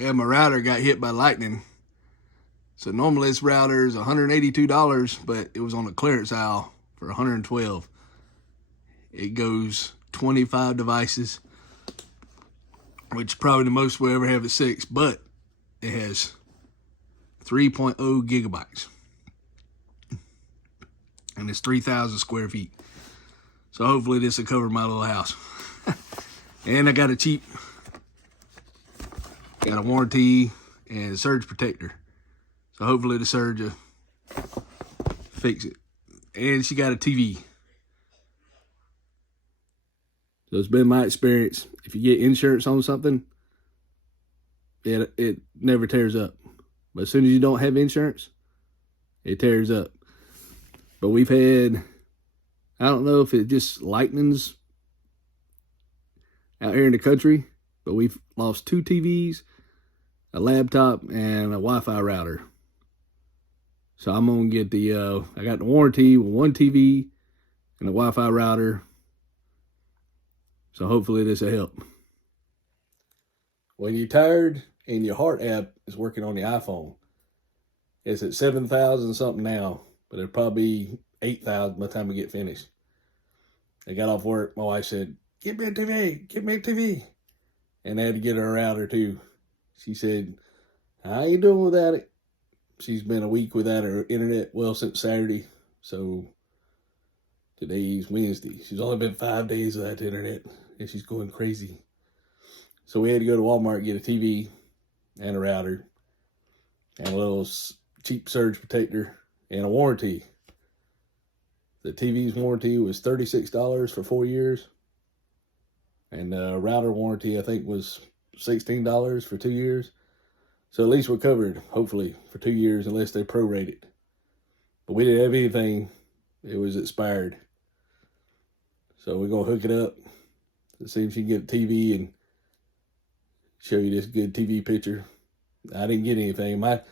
Yeah, my router got hit by lightning. So normally this router is $182, but it was on a clearance aisle for $112. It goes 25 devices, which is probably the most we'll ever have at 6, but it has 3.0 gigabytes. And it's 3,000 square feet. So hopefully this will cover my little house. And I got a warranty and surge protector. So hopefully the surge will fix it. And she got a TV. So it's been my experience, if you get insurance on something, it never tears up. But as soon as you don't have insurance, it tears up. But we've had, I don't know if it just lightnings out here in the country, but we've lost 2 TVs, a laptop, and a Wi-Fi router. So I'm going to get I got the warranty with 1 TV and a Wi-Fi router. So hopefully this will help. When you're tired and your heart app is working on the iPhone, it's at 7,000 something now, but it'll probably be 8,000 by the time we get finished. I got off work, my wife said, "Get me a TV, get me a TV." And I had to get her a router too. She said, "How you doing without it?" She's been a week without her internet, well, since Saturday. So today's Wednesday. She's only been 5 days without the internet, and she's going crazy. So we had to go to Walmart and get a TV and a router and a little cheap surge protector and a warranty. The TV's warranty was $36 for 4 years. And the router warranty, I think, was $16 for 2 years. So at least we're covered, hopefully, for 2 years, unless they prorate it. But we didn't have anything. It was expired. So we're going to hook it up to see if she can get a TV and show you this good TV picture. I didn't get anything. My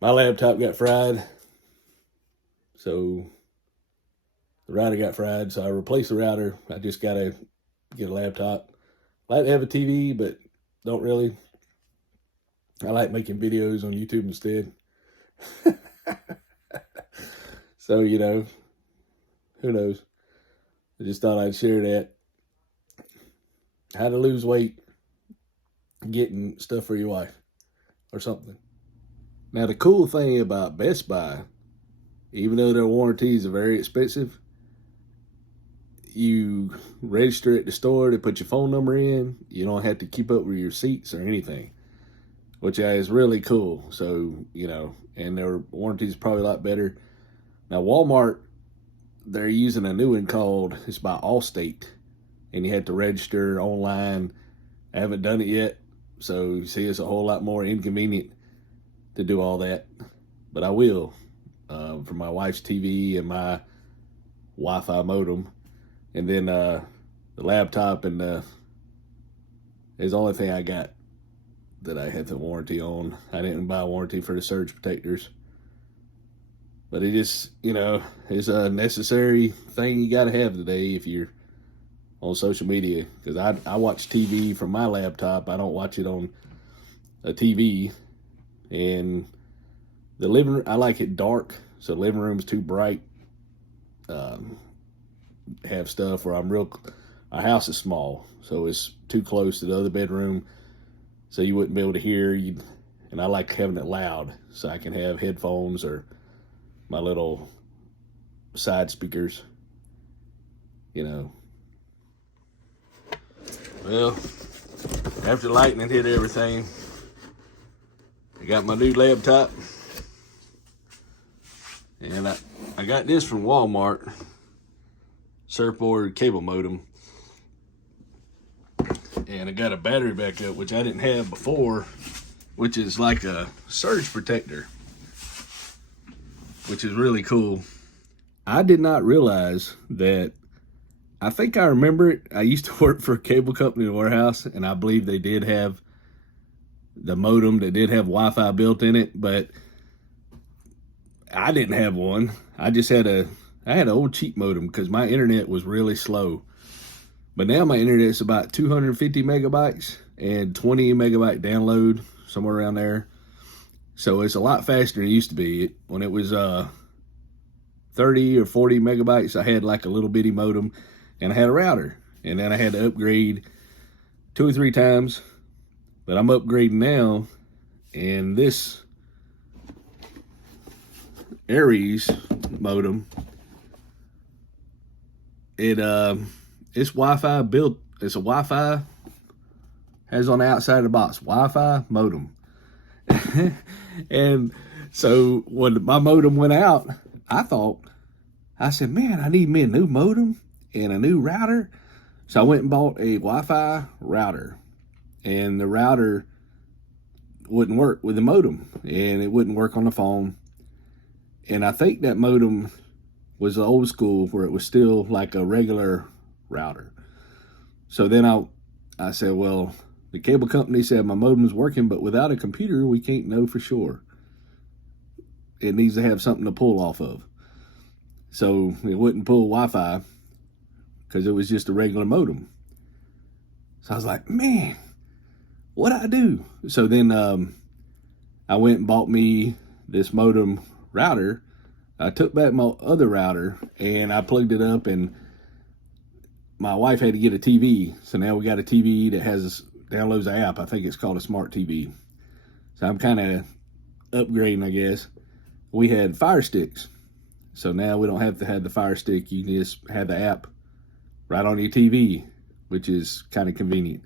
laptop got fried. So the router got fried. So I replaced the router. I just got to get a laptop. I like to have a TV, but don't really. I like making videos on YouTube instead. So, you know, who knows? I just thought I'd share that. How to lose weight getting stuff for your wife or something. Now, the cool thing about Best Buy, even though their warranties are very expensive, you register at the store to put your phone number in. You don't have to keep up with your receipts or anything, which is really cool. So, you know, and their warranty is probably a lot better. Now, Walmart, they're using a new one called, it's by Allstate, and you have to register online. I haven't done it yet, so you see it's a whole lot more inconvenient to do all that, but I will for my wife's TV and my Wi-Fi modem, and then the laptop and is the only thing I got that I had the warranty on. I didn't buy a warranty for the surge protectors. But it just, you know, it's a necessary thing you got to have today if you're on social media. Because I watch TV from my laptop. I don't watch it on a TV. And the living room, I like it dark. So the living room's too bright. Have stuff where our house is small. So it's too close to the other bedroom. So you wouldn't be able to hear. And I like having it loud. So I can have headphones or my little side speakers, you know. Well, after lightning hit everything, I got my new laptop, and I got this from Walmart, surfboard cable modem, and I got a battery backup, which I didn't have before, which is like a surge protector, which is really cool. I did not realize that, I think I remember it. I used to work for a cable company in a warehouse, and I believe they did have the modem that did have Wi-Fi built in it, but I didn't have one. I just had I had an old cheap modem because my internet was really slow But now my internet's about 250 megabytes and 20 megabyte download, somewhere around there. So it's a lot faster than it used to be. When it was 30 or 40 megabytes, I had like a little bitty modem and I had a router. And then I had to upgrade 2 or 3 times. But I'm upgrading now, and this Aries modem, it's Wi-Fi built. It's a Wi-Fi, has on the outside of the box, Wi-Fi modem. And so when my modem went out, I said, man, I need me a new modem and a new router. So I went and bought a Wi-Fi router, and the router wouldn't work with the modem, and it wouldn't work on the phone. And I think that modem was the old school where it was still like a regular router. So then I said, well, the cable company said my modem's working, but without a computer, we can't know for sure. It needs to have something to pull off of. So it wouldn't pull Wi-Fi because it was just a regular modem. So I was like, man, what'd I do? So then I went and bought me this modem router. I took back my other router and I plugged it up, and my wife had to get a TV. So now we got a TV that downloads the app. I think it's called a smart TV. So I'm kind of upgrading, I guess. We had Fire Sticks. So now we don't have to have the Fire Stick. You can just have the app right on your TV, which is kind of convenient.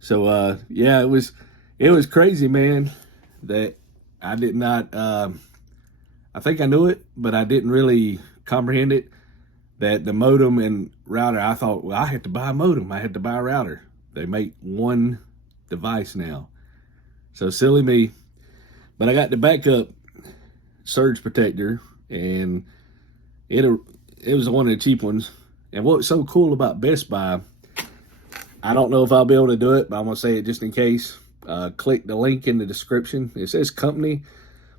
So yeah, it was crazy, man, that I did not, I think I knew it, but I didn't really comprehend it, that the modem and router, I thought, well, I had to buy a modem, I had to buy a router. They make one device now. So silly me. But I got the backup surge protector, and it was one of the cheap ones. And what's so cool about Best Buy, I don't know if I'll be able to do it, but I'm going to say it just in case. Click the link in the description. It says company.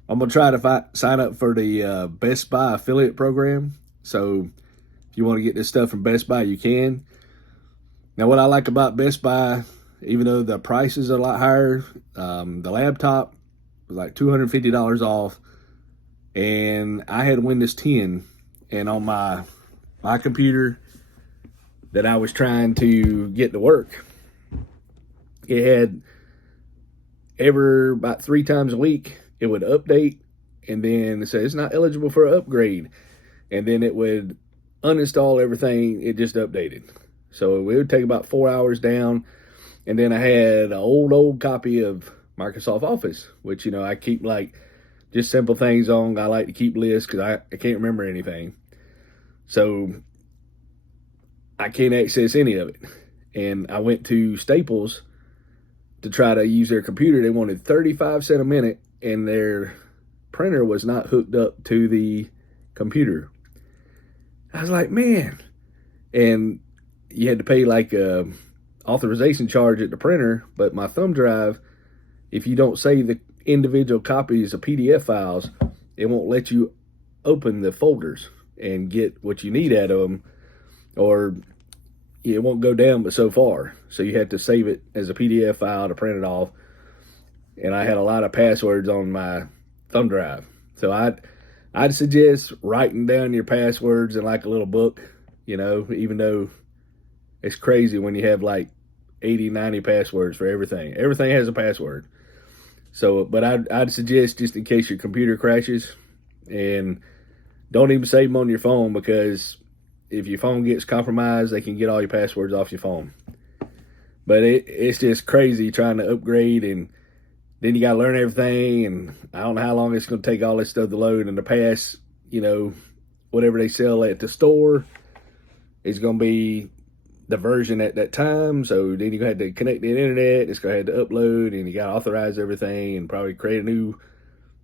I'm going to try to sign up for the Best Buy affiliate program. So if you want to get this stuff from Best Buy, you can. Now, what I like about Best Buy, even though the prices are a lot higher, the laptop was like $250 off. And I had Windows 10. And on my computer that I was trying to get to work, it had about 3 times a week, it would update, and then it said it's not eligible for an upgrade, and then it would uninstall everything. It just updated. So it would take about 4 hours down. And then I had an old copy of Microsoft Office, which, you know, I keep like just simple things on. I like to keep lists because I can't remember anything. So I can't access any of it. And I went to Staples to try to use their computer. They wanted 35 cents a minute, and their printer was not hooked up to the computer. I was like, man. And you had to pay like a authorization charge at the printer, but my thumb drive, if you don't save the individual copies of PDF files, it won't let you open the folders and get what you need out of them, or it won't go down but so far. So you have to save it as a PDF file to print it off. And I had a lot of passwords on my thumb drive. So I'd suggest writing down your passwords in like a little book, you know, even though it's crazy when you have like 80, 90 passwords for everything. Everything has a password. So, but I'd suggest, just in case your computer crashes, and don't even save them on your phone, because if your phone gets compromised, they can get all your passwords off your phone. But it's just crazy trying to upgrade, and then you got to learn everything, and I don't know how long it's going to take all this stuff to load. In the past, you know, whatever they sell at the store is going to be the version at that time. So then you had to connect to the internet, it's going to have to upload, and you got to authorize everything and probably create a new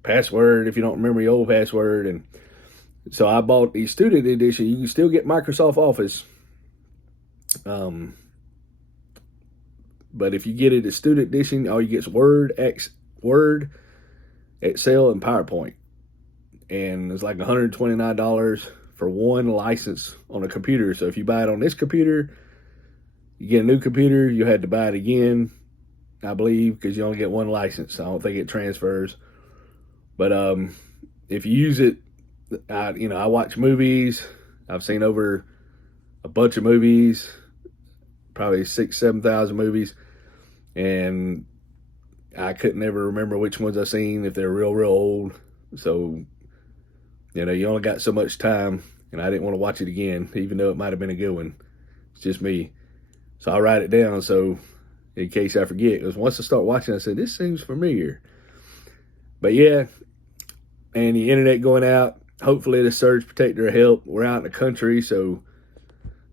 password if you don't remember your old password. And so I bought the student edition. You can still get Microsoft Office, but if you get it as student edition, all you get is Word, Excel, and PowerPoint. And it's like $129 for one license on a computer. So if you buy it on this computer, You get a new computer, you had to buy it again, I believe, because you only get one license. I don't think it transfers. But if you use it, I watch movies. I've seen over a bunch of movies, probably 6,000-7,000 movies, and I couldn't ever remember which ones I've seen, if they're real old. So, you only got so much time, and I didn't want to watch it again, even though it might have been a good one. It's just me. So I write it down so in case I forget. Because once I start watching, I said, this seems familiar. But yeah, and the internet going out, hopefully the surge protector will help. We're out in the country, so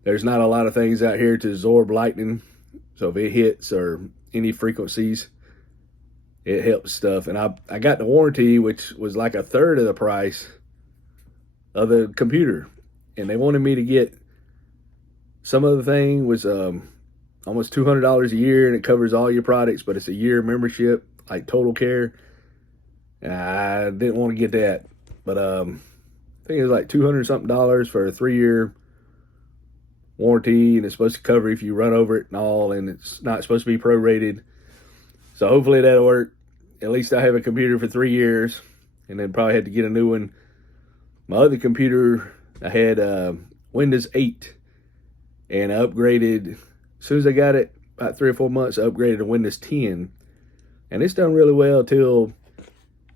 there's not a lot of things out here to absorb lightning. So if it hits or any frequencies, it helps stuff. And I got the warranty, which was like a third of the price of the computer. And they wanted me to get, some of the thing was almost $200 a year, and it covers all your products, but it's a year membership, like Total Care. I didn't want to get that, but I think it was like $200-something for a 3-year warranty, and it's supposed to cover if you run over it and all, and it's not supposed to be prorated. So hopefully that'll work. At least I have a computer for 3 years, and then probably had to get a new one. My other computer, I had Windows 8, and I upgraded, as soon as I got it, about 3 or 4 months, I upgraded to Windows 10, and it's done really well till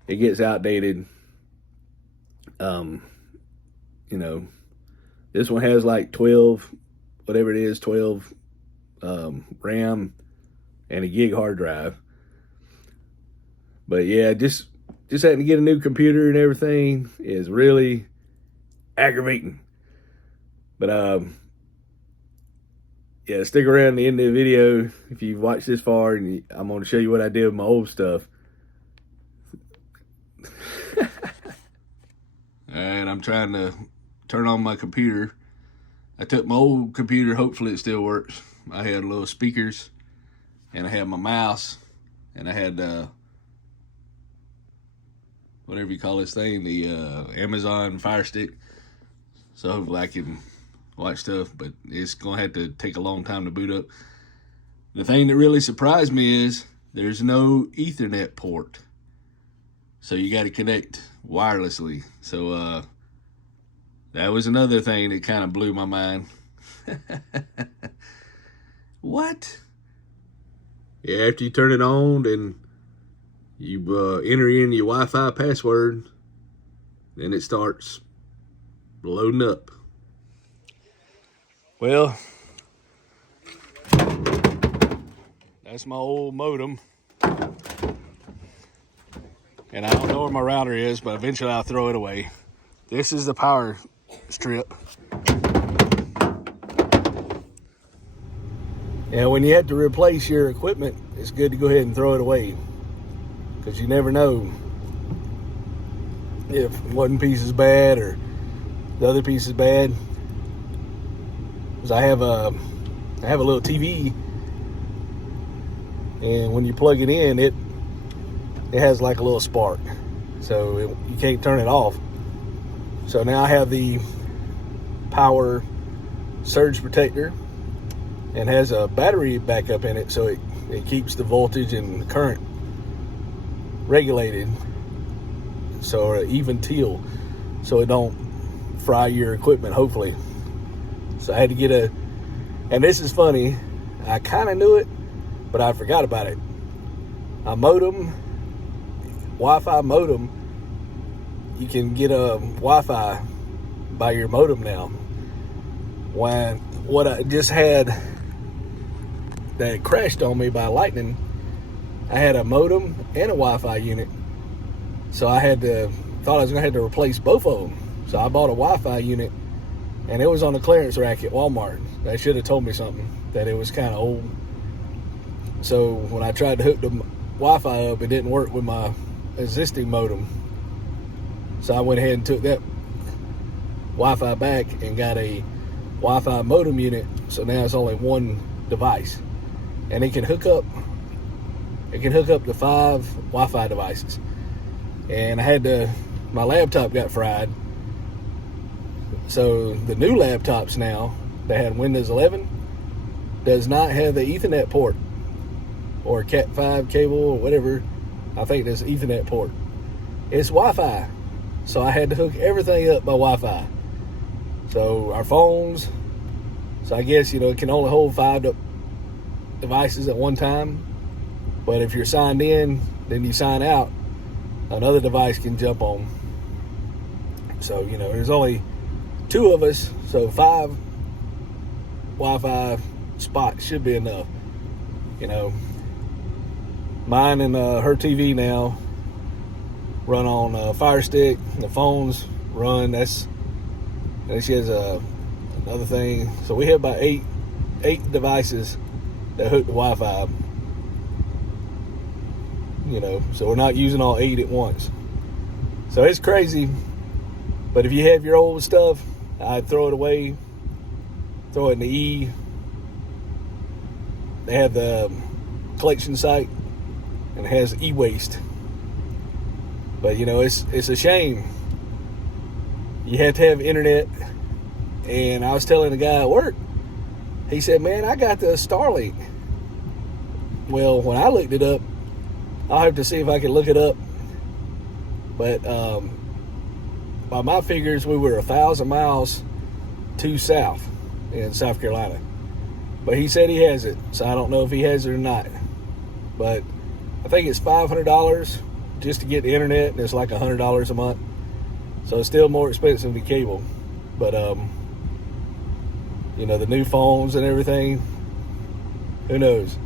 it gets outdated. This one has like 12, whatever it is, 12 RAM and a gig hard drive. But yeah, just having to get a new computer and everything is really aggravating. But yeah, stick around the end of the video if you've watched this far, and I'm going to show you what I did with my old stuff. Alright, I'm trying to turn on my computer. I took my old computer, hopefully it still works. I had little speakers, and I had my mouse, and I had whatever you call this thing, the Amazon Fire Stick. So hopefully I can watch stuff, but it's gonna have to take a long time to boot up. The thing that really surprised me is there's no Ethernet port, so you got to connect wirelessly. So that was another thing that kind of blew my mind. What? Yeah, after you turn it on, then you enter in your Wi-Fi password, then it starts loading up. Well, that's my old modem. And I don't know where my router is, but eventually I'll throw it away. This is the power strip. And when you have to replace your equipment, it's good to go ahead and throw it away, because you never know if one piece is bad or the other piece is bad. Because I have a little TV, and when you plug it in, it has like a little spark, so you can't turn it off. So now I have the power surge protector, and has a battery backup in it, so it keeps the voltage and the current regulated, so even teal, so it don't fry your equipment, hopefully. So I had to get and this is funny, I kind of knew it, but I forgot about it. A modem, Wi-Fi modem, you can get a Wi-Fi by your modem now. What I just had that crashed on me by lightning, I had a modem and a Wi-Fi unit, so thought I was gonna have to replace both of them. So I bought a Wi-Fi unit, and it was on the clearance rack at Walmart. They should have told me something, that it was kind of old. So when I tried to hook the Wi-Fi up, it didn't work with my existing modem. So I went ahead and took that Wi-Fi back and got a Wi-Fi modem unit. So now it's only one device, and it can hook up to 5 Wi-Fi devices. And my laptop got fried. So the new laptops now, they had Windows 11, does not have the Ethernet port or Cat 5 cable or whatever. I think there's Ethernet port. It's Wi-Fi. So I had to hook everything up by Wi-Fi. So our phones, so I guess, it can only hold 5 devices at one time. But if you're signed in, then you sign out, another device can jump on. So, there's only 2 of us, so 5 Wi-Fi spots should be enough. Mine and her TV now run on Fire Stick. The phones run, and she has another thing. So we have about eight devices that hook to Wi-Fi. So we're not using all 8 at once. So it's crazy. But if you have your old stuff, I'd throw it away, throw it in the E. They have the collection site, and it has e-waste. But it's a shame. You have to have internet. And I was telling the guy at work, he said, man, I got the Starlink. Well, when I looked it up, I'll have to see if I can look it up. But by my figures, we were 1,000 miles to south in South Carolina. But he said he has it, so I don't know if he has it or not. But I think it's $500 just to get the internet, and it's like $100 a month. So it's still more expensive than cable. But the new phones and everything, who knows?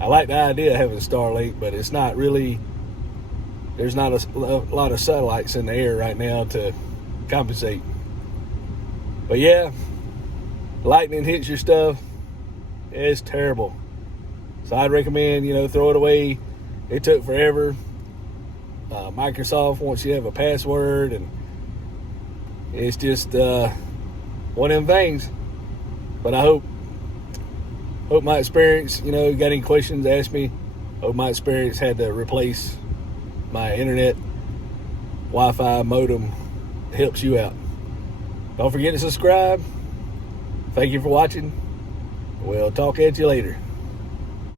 I like the idea of having Starlink, but it's not really, there's not a lot of satellites in the air right now to compensate. But yeah, lightning hits your stuff, it's terrible. So I'd recommend, throw it away. It took forever. Microsoft wants you to have a password, and it's just one of them things. But I hope my experience, got any questions, ask me. Hope my experience had to replace my internet Wi-Fi modem helps you out. Don't forget to subscribe. Thank you for watching. We'll talk at you later.